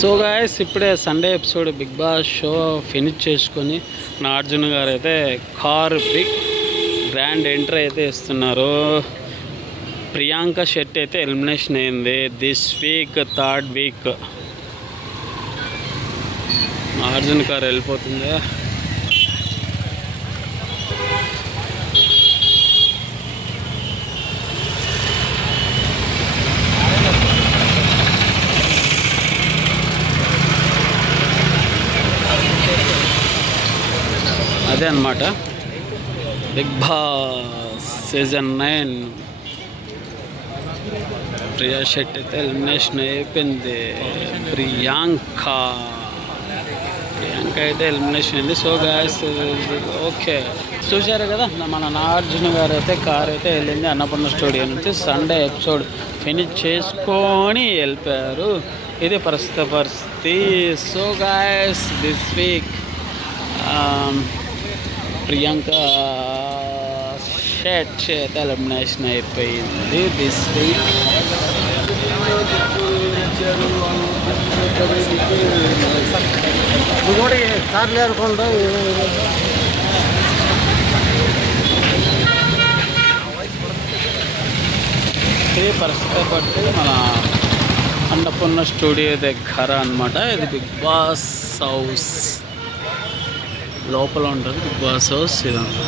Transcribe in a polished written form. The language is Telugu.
సో గాయస్ ఇప్పుడే Sunday episode Bigg Boss show finish చేసుకొని నాగార్జున గారు అయితే కార్ బిగ్ గ్రాండ్ ఎంట్రీ అయితే ఇస్తున్నారు. ప్రియాంక శెట్టి అయితే ఎలిమినేషన్ అయింది this week third week. Nagarjuna గారు వెళ్ళిపోతుంది. అదే అన్నమాట Bigg Boss season 9. Priya Shetty అయితే ఎలిమినేషన్ అయిపోయింది. ప్రియాంక అయితే ఎలిమినేషన్ అయింది. సో గాయస్ ఓకే చూశారు కదా, మన నాగార్జున గారు అయితే కార్ అయితే వెళ్ళింది అన్నపూర్ణ స్టూడియో నుంచి. సండే ఎపిసోడ్ ఫినిష్ చేసుకొని వెళ్ళిపోయారు. ఇది ప్రస్తుత పరిస్థితి. So guys this week Priyanka Shetty అయితే ఎలిమినేషన్ అయిపోయింది దిస్ వీక్. ఇది పరిస్థితి బట్టి మన అన్నపూర్ణ స్టూడియో దగ్గర అన్నమాట. ఇది బిగ్ బాస్ హౌస్ లోపల ఉంటుంది. బిగ్ బాస్ హౌస్ ఇదంతా.